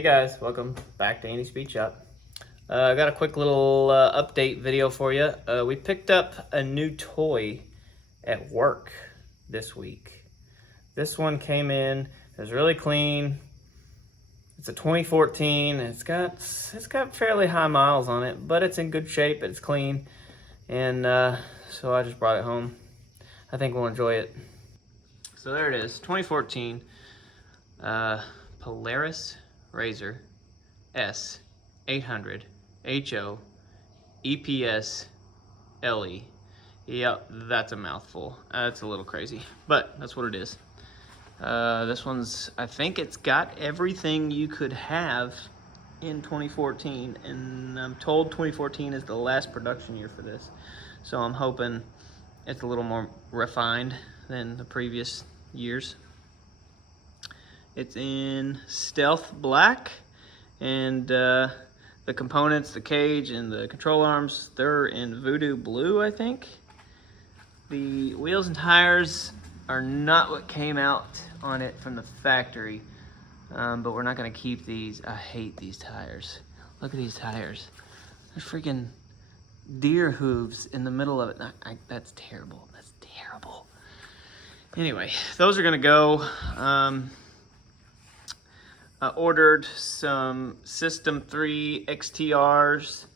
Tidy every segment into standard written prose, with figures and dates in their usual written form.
Hey guys, welcome back to Andy's Speed Shop. I got a quick little update video for you. We picked up a new toy at work this week. This one came in, it was really clean. It's a 2014, it's got fairly high miles on it, but it's in good shape, it's clean, and so I just brought it home. I think we'll enjoy it. So there it is, 2014 Polaris RZR S 800 HO EPS LE. Yep, that's a mouthful. That's a little crazy, but that's what it is. This one's, I think it's got everything you could have in 2014, and I'm told 2014 is the last production year for this. So I'm hoping it's a little more refined than the previous years. It's in stealth black, and the components, the cage and the control arms, they're in voodoo blue, I think. The wheels and tires are not what came out on it from the factory, but we're not gonna keep these. I hate these tires. Look at these tires. There's freaking deer hooves in the middle of it. That's terrible. That's terrible. Anyway, those are gonna go. I ordered some System 3 XTRs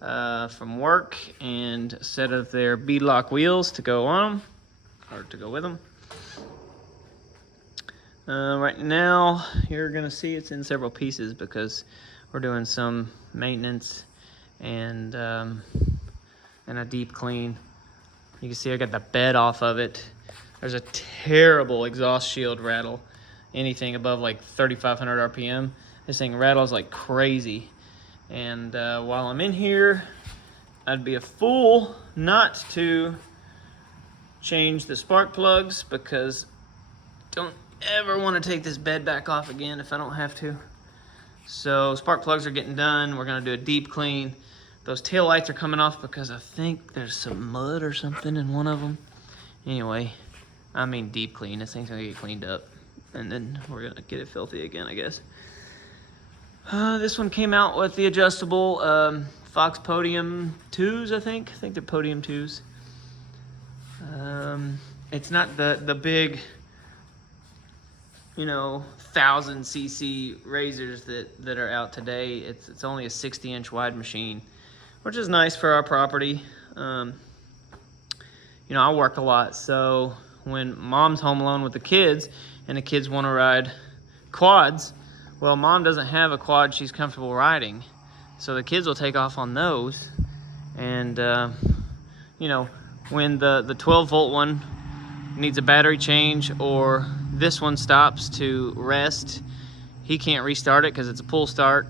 from work and a set of their beadlock wheels to go on them, or to go with them. Right now, you're gonna see it's in several pieces because we're doing some maintenance and a deep clean. You can see I got the bed off of it. There's a terrible exhaust shield rattle. Anything above like 3,500 RPM, this thing rattles like crazy. And while I'm in here, I'd be a fool not to change the spark plugs, because don't ever want to take this bed back off again if I don't have to. So spark plugs are getting done. We're gonna do a deep clean. Those tail lights are coming off because I think there's some mud or something in one of them. Anyway, I mean deep clean. This thing's gonna get cleaned up, and then we're gonna get it filthy again, I guess. This one came out with the adjustable Fox Podium 2s, I think they're Podium 2s. It's not the big, 1,000cc RZRs that are out today. It's only a 60-inch wide machine, which is nice for our property. I work a lot, so when mom's home alone with the kids and the kids want to ride quads, well, mom doesn't have a quad she's comfortable riding, so the kids will take off on those. And when the 12-volt one needs a battery change, or this one stops to rest, he can't restart it because it's a pull start.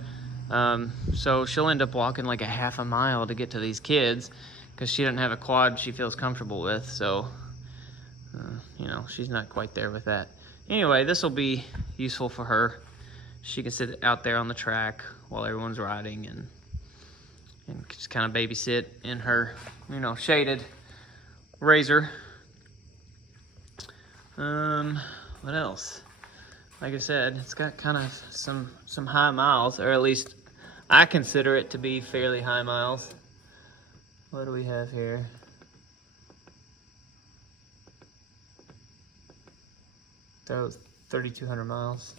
So she'll end up walking like a half a mile to get to these kids because she doesn't have a quad she feels comfortable with. So she's not quite there with that. Anyway, this will be useful for her. She can sit out there on the track while everyone's riding and just kind of babysit in her, shaded RZR. What else? Like I said, it's got kind of some high miles, or at least I consider it to be fairly high miles. What do we have here? That was 3,200 miles.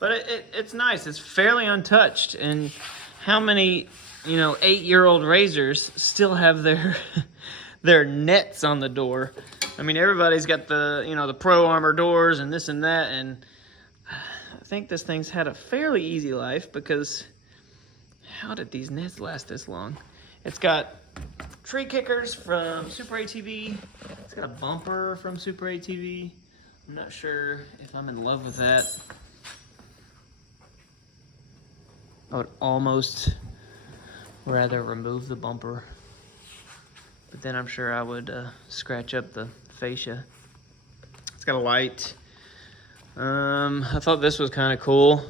But it's nice. It's fairly untouched. And how many, 8-year-old RZRs still have their nets on the door? I mean, everybody's got the Pro Armor doors and this and that. And I think this thing's had a fairly easy life, because how did these nets last this long? It's got tree kickers from Super ATV. It's got a bumper from Super ATV. I'm not sure if I'm in love with that. I would almost rather remove the bumper, but then I'm sure I would scratch up the fascia. It's got a light. I thought this was kind of cool.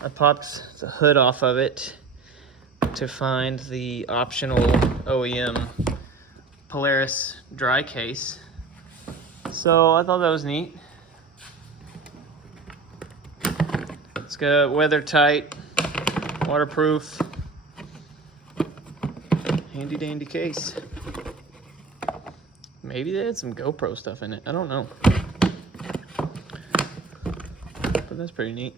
I popped the hood off of it to find the optional OEM Polaris dry case. So I thought that was neat. It's got weather tight, waterproof, handy dandy case. Maybe they had some GoPro stuff in it. I don't know. But that's pretty neat.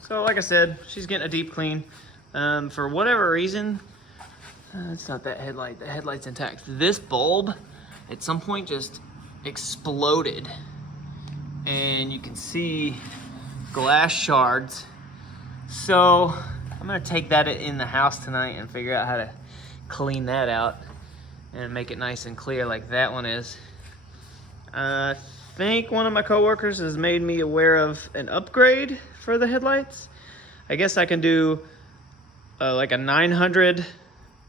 So like I said, she's getting a deep clean. For whatever reason, it's not that headlight. The headlight's intact. This bulb at some point just exploded. And you can see glass shards. So I'm gonna take that in the house tonight and figure out how to clean that out and make it nice and clear like that one is. I think one of my coworkers has made me aware of an upgrade for the headlights. I guess I can do like a 900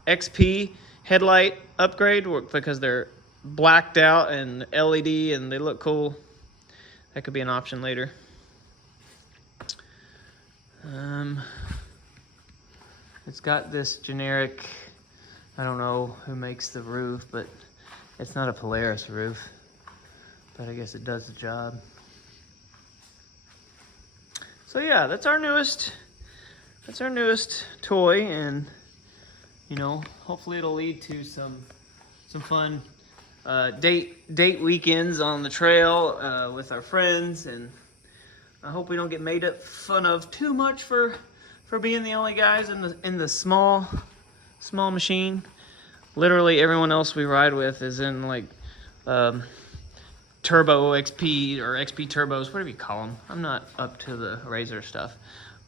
XP headlight upgrade because they're blacked out and LED and they look cool. That could be an option later. It's got this generic, I don't know who makes the roof, but it's not a Polaris roof, but I guess it does the job. So yeah, that's our newest toy, and you know, hopefully it'll lead to some fun date weekends on the trail with our friends, and I hope we don't get made fun of too much for being the only guys in the small machine. Literally everyone else we ride with is in like Turbo XP or XP Turbos, whatever you call them. I'm not up to the RZR stuff,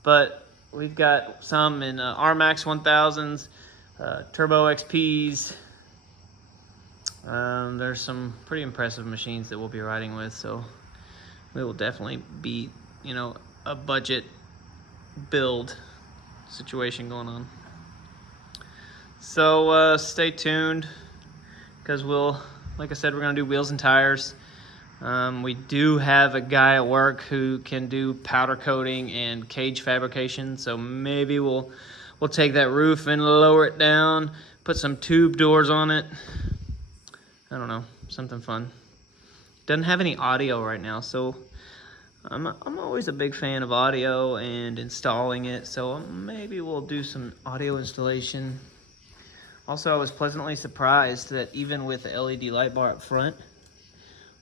but we've got some in RMAX 1000s, Turbo XPs. There's some pretty impressive machines that we'll be riding with, so we will definitely be, you know, a budget build situation going on. So stay tuned, because like I said, we're gonna do wheels and tires. We do have a guy at work who can do powder coating and cage fabrication, so maybe we'll take that roof and lower it down, put some tube doors on it. I don't know, something fun. Doesn't have any audio right now, so I'm always a big fan of audio and installing it, so maybe we'll do some audio installation. Also, I was pleasantly surprised that even with the LED light bar up front,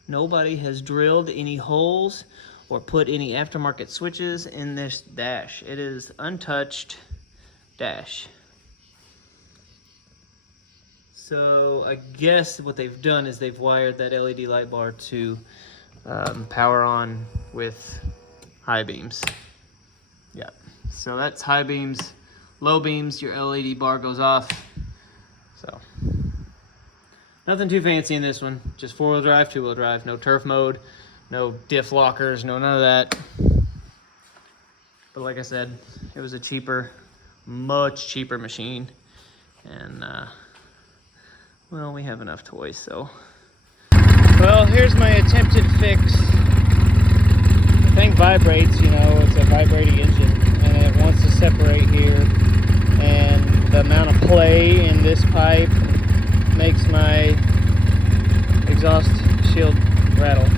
nobody has drilled any holes or put any aftermarket switches in this dash. It is untouched dash. So I guess what they've done is they've wired that LED light bar to power on with high beams. Yeah, so that's high beams. Low beams, your LED bar goes off. So nothing too fancy in this one. Just 4-wheel drive, 2-wheel drive. No turf mode, no diff lockers, no none of that. But like I said, it was a cheaper, much cheaper machine. And well, we have enough toys, so. Well, here's my attempted fix. The thing vibrates, you know, it's a vibrating engine, and it wants to separate here. And the amount of play in this pipe makes my exhaust shield rattle.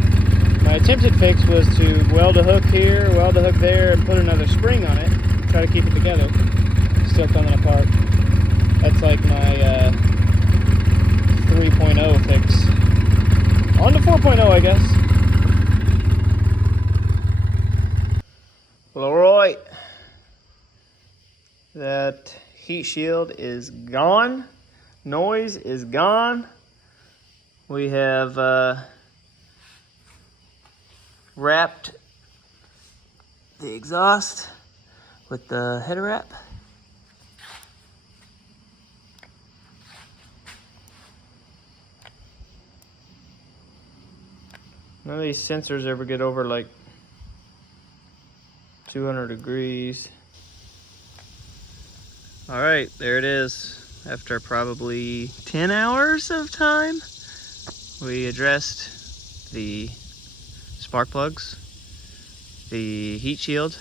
My attempted fix was to weld a hook here, weld a hook there, and put another spring on it. Try to keep it together. Still coming apart. That's like my 3.0 fix. On to 4.0, I guess. Well, alright. That heat shield is gone. Noise is gone. We have wrapped the exhaust with the header wrap. None of these sensors ever get over like 200 degrees. All right, there it is. After probably 10 hours of time, we addressed the spark plugs, the heat shield,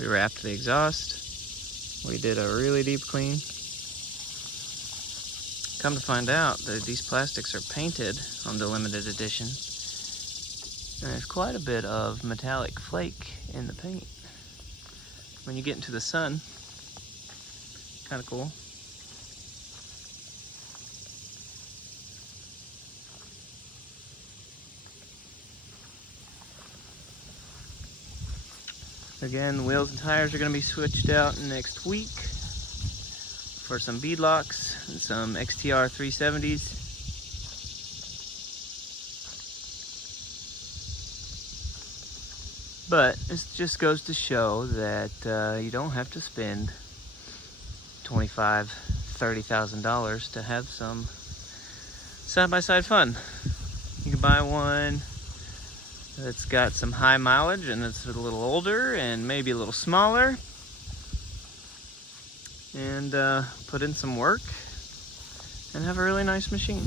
we wrapped the exhaust, we did a really deep clean. come to find out that these plastics are painted on the limited edition. And there's quite a bit of metallic flake in the paint. When you get into the sun, kind of cool. Again, the wheels and tires are going to be switched out next week for some bead locks and some XTR 370s. But this just goes to show that you don't have to spend $25,000, $30,000 to have some side-by-side fun. You can buy one that's got some high mileage and it's a little older and maybe a little smaller, and put in some work and have a really nice machine.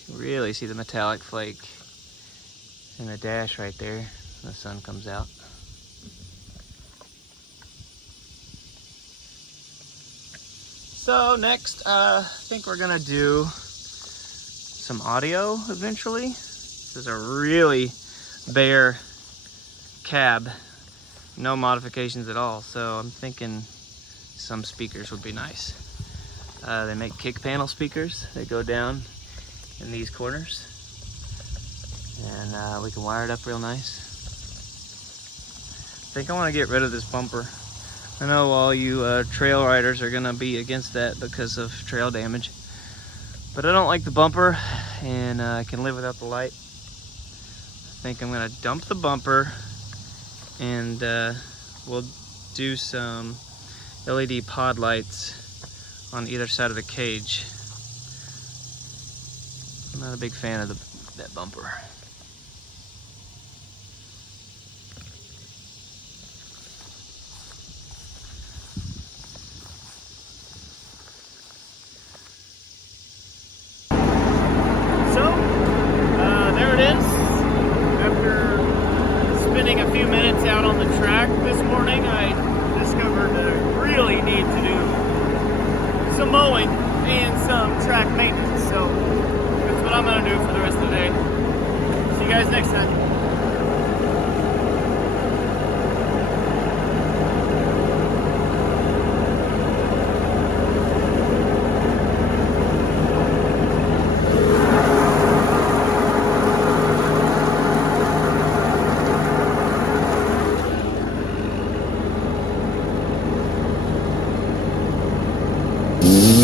You can really see the metallic flake in the dash right there. The sun comes out. So next, I think we're gonna do some audio eventually. This is a really bare cab, no modifications at all. So I'm thinking some speakers would be nice. They make kick panel speakers. They go down in these corners, and we can wire it up real nice. I think I want to get rid of this bumper. I know all you trail riders are gonna be against that because of trail damage, but I don't like the bumper, and I can live without the light. I think I'm gonna dump the bumper, and we'll do some LED pod lights on either side of the cage. I'm not a big fan of that bumper. There it is. After spending a few minutes out on the track this morning, I discovered that I really need to do some mowing and some track maintenance. So that's what I'm going to do for the rest of the day. See you guys next time. Mm-hmm.